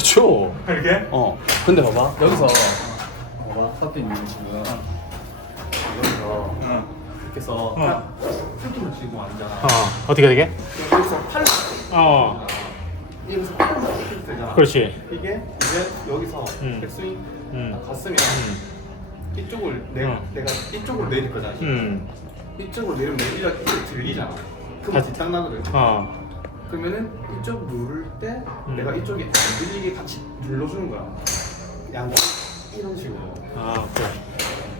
그렇죠. 이렇게? 어. 근데 봐봐. 여기서 봐봐 사빈이 지금 여기서 응. 이렇게 해서 어. 풀기로 지고 앉잖아. 어. 어떻게 되게? 여기서 팔 어. 여기서 팔을 이렇게 되잖아. 그렇지. 이게 이제 여기서 음. 백스윙 음. 갔으면 음. 이쪽을 내, 어. 내가 이쪽으로 내릴 거잖아. 음. 이쪽으로 내리면 내리가 이렇게 들리잖아. 그럼 다시- 딱 나거든. 어. 그러면은 이쪽 누를 때 음. 내가 이쪽에 안 들리게 같이 눌러주는 거야. 양쪽 이런 식으로, 아, 그래.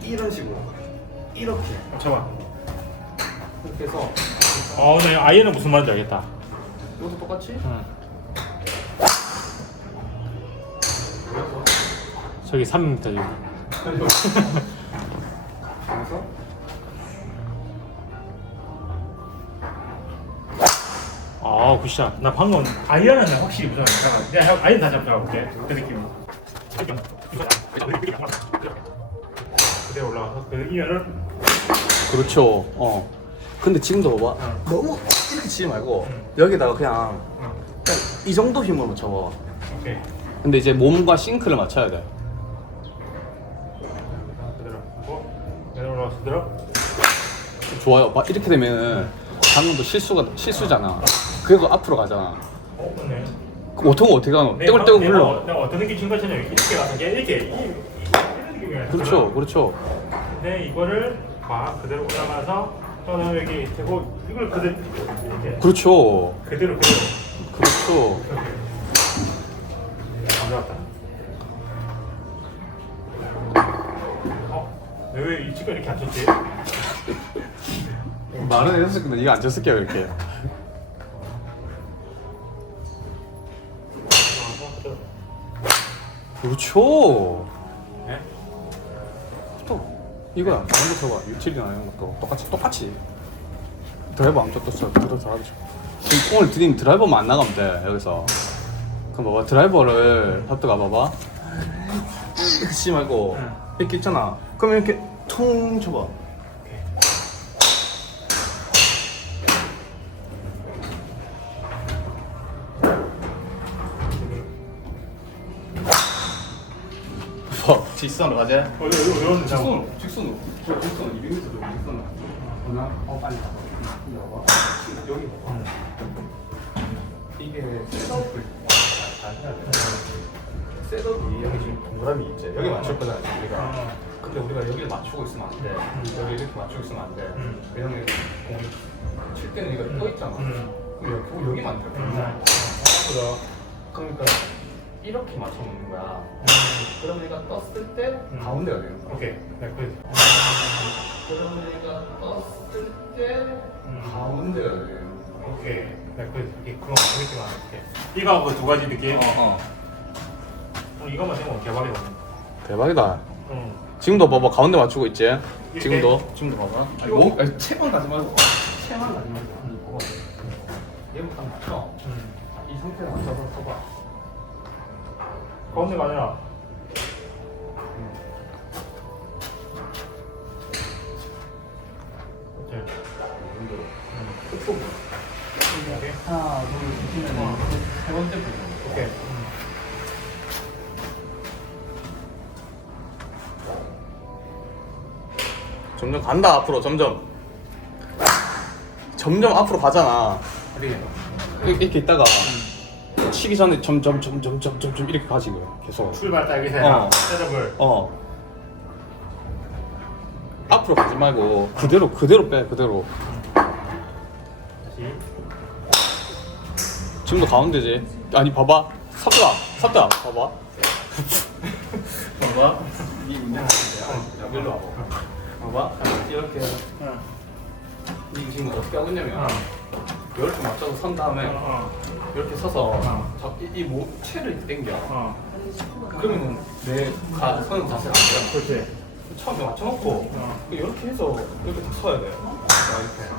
이런 식으로, 이렇게 잠깐. 이렇게 해서 어, 네. 아이는 무슨 말인지 알겠다. 이것도 똑같이 응. 저기 3m 저기. 아, 굿샷. 나 방금 아이언은 나 확실히 무서워. 잠깐. 내가 형 아이언 한번 잡아볼게. 그 느낌. 그대로 올라가서 그 이면을 그렇죠. 어. 근데 지금도 봐봐. 어. 너무 이렇게 치지 말고 응. 여기다가 그냥 어. 그냥 이 정도 힘으로 맞춰봐. 오케이. 근데 이제 몸과 싱크를 맞춰야 돼. 그대로 하고 그대로 올라가서 그대로. 좋아요. 봐, 이렇게 되면은 방금도 실수가 실수잖아. 그리고 앞으로 가잖아. 어. 그 보통 어떻게 가노? 내가 떼굴떼굴 굴러. 어- 내가 어떤 느낌 친 것처럼 이렇게 가서 이게 이렇게 이- 이- 이런 느낌이야. 그렇죠, 그렇죠. 근데 이거를 봐 그대로 올라가서 또는 여기 되고 이걸 그대로 이렇게 그렇죠, 그대로 그대로 그렇죠. 안 잡았다. 어? 왜 이치가 이렇게 안 쳤지? 말은 했을 건데 이거 안 쳤을 게요 이렇게. 그렇죠. 네? 또 이거야. 먼저 들어봐. 유틸이나 이런 것도 똑같이 똑같이. 드라이버 안 쳤었어. 그대로 들어가죠. 지금 공을 들이면 드라이버만 안 나가면 돼 여기서. 그럼 봐봐 드라이버를 합도가 봐봐. 치지 말고 응. 이렇게 있잖아. 그러면 이렇게 퉁 쳐봐. 봐. 직선으로 가자. 어, 이거 이런 직선, 직선으로. 저 직선 200m 정도 직선으로. 하나, 어 빨리 가봐. 여기 봐봐. 여기 봐봐. 이게 셋업을 잘 해야 돼. 셋업이 여기 지금 동그라미 있지. 여기 맞출 거잖아 지금 우리가. 어. 근데 우리가 여기를 맞추고 있으면 안 돼. 여기 이렇게 맞추고 있으면 안 돼. 음. 왜냐면 공을 칠 때는 이거 떠 있잖아. 음. 그럼 여기, 공 여기만 돼. 음. 그러니까 이렇게 맞춰 놓는 거야. 음. 그러면 얘가 떴을 때 음. 가운데가 거야. 오케이. 네, 그래. 그러면 얘가 떴을 때 음. 가운데가 거야. 오케이. 네. 이게 그런 거 느낌 안 할게. 이거 그두 가지 느낌. 어. 어, 이거만 되면 대박이다. 대박이다. 응. 지금도 봐봐 가운데 맞추고 있지? 이렇게? 지금도 지금도 봐봐. 아니, 이거- 뭐, 아니, 채만 가지 말고 채만 가지 말고 얘부터 맞춰. 음. 이 상태를 맞춰서 써봐. 가운데가 아니라. 오케이. 오케이. 하나, 둘, 셋, 어. 세 번째 부분. 오케이. 점점 간다 앞으로 점점. 점점 앞으로 가잖아. 이렇게 있다가 치기 전에 점점 점 점 점 점 점 점 이렇게 가지 그 계속. 출발 딱 여기서 어. 셋업을. 어. 앞으로 가지 말고 그대로 그대로 빼 그대로. 다시. 지금도 가운데지. 아니 봐봐. 삽다 삽다 봐봐. 봐봐. 이 문제가 있는데. 일로 와봐. 봐봐. 이렇게 응. 이 지금 어떻게 하고 있냐면 어. 이렇게 맞춰서 선 다음에 어. 이렇게 서서 어. 자, 이, 이 모, 채를 당겨. 어. 그러면 내 가, 서는 자세가 안 돼. 그렇지. 처음에 맞춰놓고 어. 이렇게 해서 이렇게 딱 서야 돼. 자, 이렇게.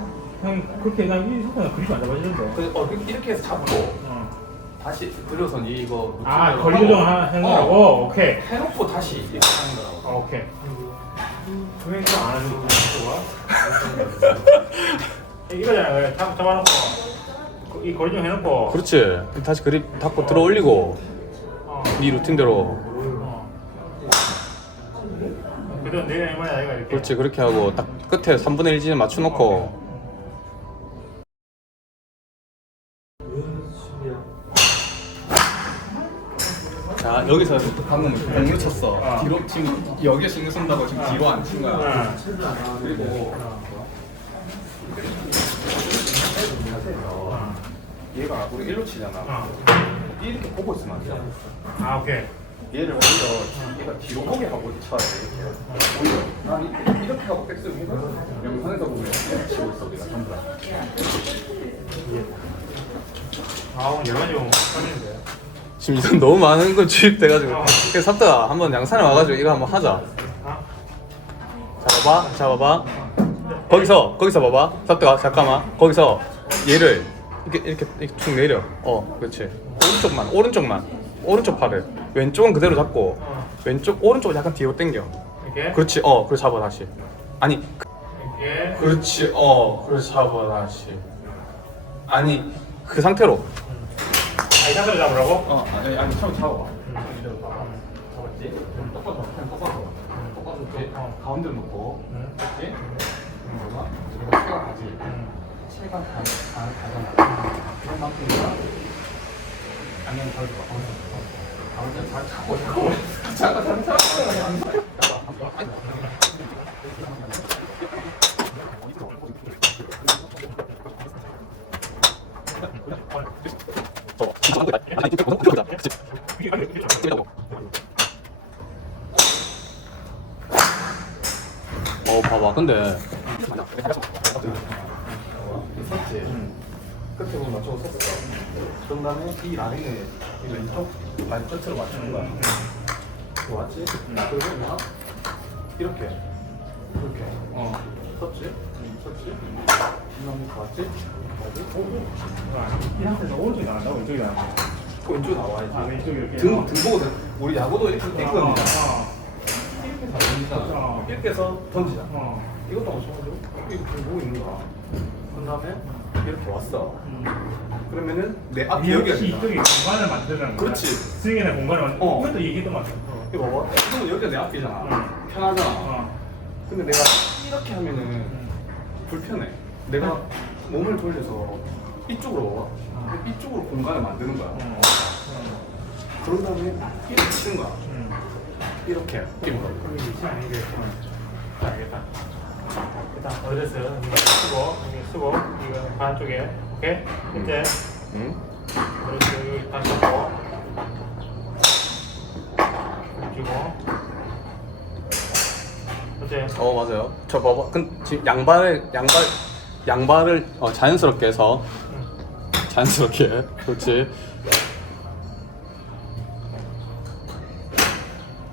형 그렇게 난이 속도는 그리지 안 잡아지는데. 그, 어, 이렇게- 이렇게 해서 잡고 어. 다시 들어서 이거 아 거리 조정 하는 어, 거라고. 오케이. 해놓고 다시 이렇게 하는 거라고. 어, 오케이. 왜 이거 안 하는 거야? 이거잖아. 그래. 잡 잡아놓고 그- 이 거리 좀 해놓고. 그렇지. 다시 그립 닫고 들어 올리고. 어. 네 루틴대로 어. 그래도 내가 이번에 아이가 이렇게. 그렇지 그렇게 하고 딱 끝에 3분의 1 지점 맞춰놓고 자 여기서 방금 공을 쳤어 어. 뒤로 지금 여기에 신경 쓴다고 지금 뒤로 안 친 거야 응. 그리고 얘가 우리 일로 치잖아 어. 이렇게 보고 있으면 안 돼. 아 오케이. 얘를 오히려 얘가 뒤로 보게 하고 쳐야 돼 이렇게 오히려 난 이렇게, 이렇게 하고 백스윙 해서 영상에서 보면 이렇게 치고 있어 우리가 전부 다 아 오늘 여러 가지 하는데. 지금 이건 너무 많은 거 주입돼가지고 그래서 삽다가 한번 양산에 와가지고 이거 한번 하자 아. 잡아봐 잡아봐 거기서 거기서 봐봐 삽다가 잠깐만 거기서 얘를 이렇게 이렇게, 이렇게 툭 내려. 어 그렇지. 오른쪽만 오른쪽만. 오른쪽 팔을. 왼쪽은 그대로 잡고 어. 왼쪽 오른쪽을 약간 뒤로 당겨. 이렇게. 그렇지. 어 그래 잡아 다시. 아니 그- 이렇게. 그렇지. 어 그래 잡아 다시. 아니 그 상태로. 아, 이 상태로 잡으라고? 어 아니 아니 처음 잡아봐. 음. 잡았지? 똑바로 그냥 똑바로 똑바로 이렇게 가운데 놓고. 응. 그렇지? 그럼 뭐가? 우리가 체가 가지 응. 체가 가, 가, 가잖아 그런 만큼이야 양념 잘 들어 가운데 잘 잡고 잡고 잠깐 잠깐 어 봐봐 근데 섰지 보면 맞춰서 섰어 그런 다음에 이 라인을 이 왼쪽 라인 끝으로 맞추는 거야 좋았지? 그리고 그냥 이렇게 이렇게 어 섰지? 섰지? 그다음에 좋았지? 이 상태에서 오른쪽이 나간다고 왼쪽이 나간다. 그 왼쪽 나와야지 아, 왼쪽 이렇게. 등, 등 보고 등. 우리 야구도 이렇게 뛰거든요 어. 이렇게 해서 던지잖아 어. 이렇게 해서 던지잖아 어. 이것도 마찬가지로 이렇게 보고 있는 거야 그 다음에 이렇게 왔어 음. 그러면은 내 앞이 여기가 역시 된다 이쪽에 공간을 만드는 거야. 그렇지. 스윙에는 공간을 만드. 어. 이것도 얘기도 맞아. 이거 봐봐 그러면 여기가 내 앞이잖아 응. 편하잖아 어. 근데 내가 이렇게 하면은 불편해 내가 몸을 돌려서 이쪽으로 와봐 근데 이쪽으로 공간을 만드는 거야 어. 그런 다음에 이렇게 치는 거야 음. 이렇게 느낌으로 그럼 이게. 자, 알겠다. 일단 어드레스 쓰고. 이거 쓰고. 이거 반쪽에. 오케이? 이제 응? 그렇지 여기 다시 잡고. 주고. 어째 어 맞아요. 저 봐봐. 근 지금 양발을 양발 양발을 어, 자연스럽게 해서. 자연스럽게. 그렇지.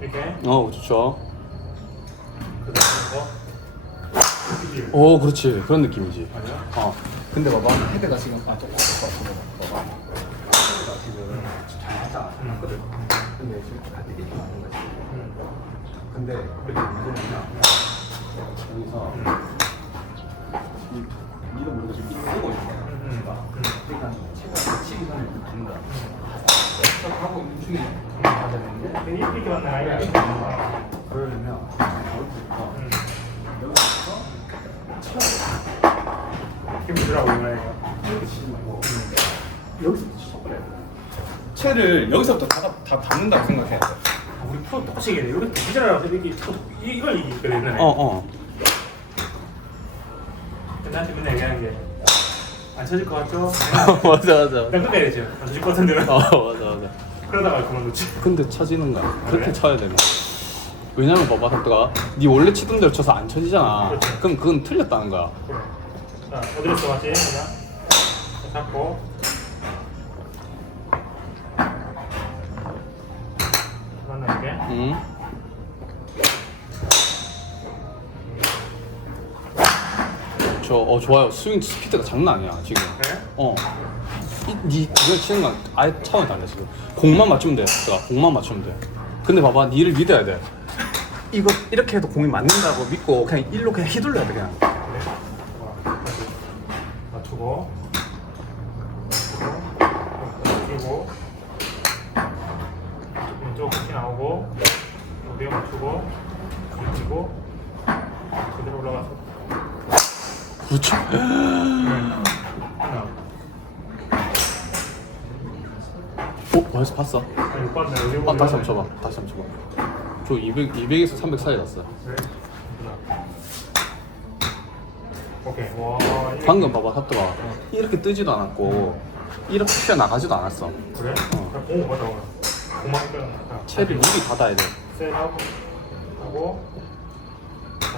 이렇게. 어 좋죠. 그다음에 오 그렇지 그런 느낌이지 아니야? 어 근데 봐봐 헤드가 지금 아 조금 봐봐 헤드가 지금 잘 하잖아 잘 맞거든 근데 지금 이렇게 맞는 거지 음. 근데 이렇게 만들면 여기서 이 니도 모르게 지금 이거 쓰고 있는 거야 음. 그러니까 체가 치기 전에 이렇게 받는 거야 딱 하고 있는 중에 받아야 되는데 근데 이렇게 만나 아니야? 그러려면 쳐야 돼 힘 주라고 이거니까. 이렇게 치지 말고 여기서부터 쳐버려야 돼 채를 여기서부터 다, 다 닿는다고 생각해야 돼 아, 우리 프로 똑같이 얘기해. 여기 대기자라서 이렇게 쳐- 이걸 이기거든. 어어 나한테 맨날 얘기하는 게. 안 쳐질 것 같죠? 맞아 맞아 일단 끝까지 해야죠. 안 쳐질 것 같은데는. 어 맞아 맞아 그러다가 그만뒀지. 근데 쳐지는 거야 그렇게 그래? 쳐야 되는 거야 왜냐면 봐봐 덕도가 네 원래 치던 대로 쳐서 안 쳐지잖아 그렇지. 그럼 그건 틀렸다는 거야 그래. 자, 어드레스 맞지? 그냥. 잡고. 응? 저, 어, 좋아요. 스윙 스피드가 장난 아니야, 지금. 그래? 어. 이, 니, 이걸 치는 건 아예 차원이 달라, 지금. 공만 맞추면 돼, 덕도가. 공만 맞추면 돼. 근데 봐봐, 니를 믿어야 돼. 이거 이렇게 해도 공이 맞는다고 믿고 그냥 일로 그냥 휘둘러야 돼, 그냥. 그래. 좋아. 다시. 맞추고. 맞추고. 그리고. 그리고 그대로 올라가서 그렇죠. 하나. 어, 벌써 봤어? 아, 못 봤네. 어디 아, 다시 한번 쳐봐. 다시 한번 쳐봐. 저 200, 200에서 300 사이 났어. 그래? 오케이. 와. 이게- 방금 봐봐, 사또가 이렇게 뜨지도 않았고 이렇게 튀어 나가지도 않았어. 그래? 어. 오 맞아 맞아. 고맙다. 체를 미리 닫아야 돼. 셋하고 하고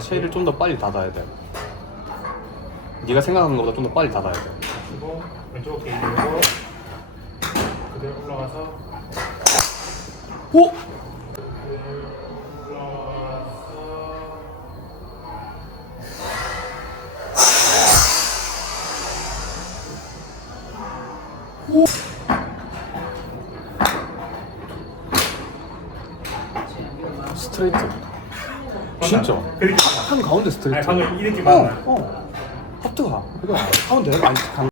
체를 좀 더 빨리 닫아야 돼. 네가 생각하는 것보다 좀 더 빨리 닫아야 돼. 그리고 왼쪽 이고 그대로 올라가서 오! 스트레이트. 진짜. 그렇게 한 가운데 아니 스트레이트. 방금 이렇게 어, 봤나? 어. 하트가. 이거 가운데 아니 강,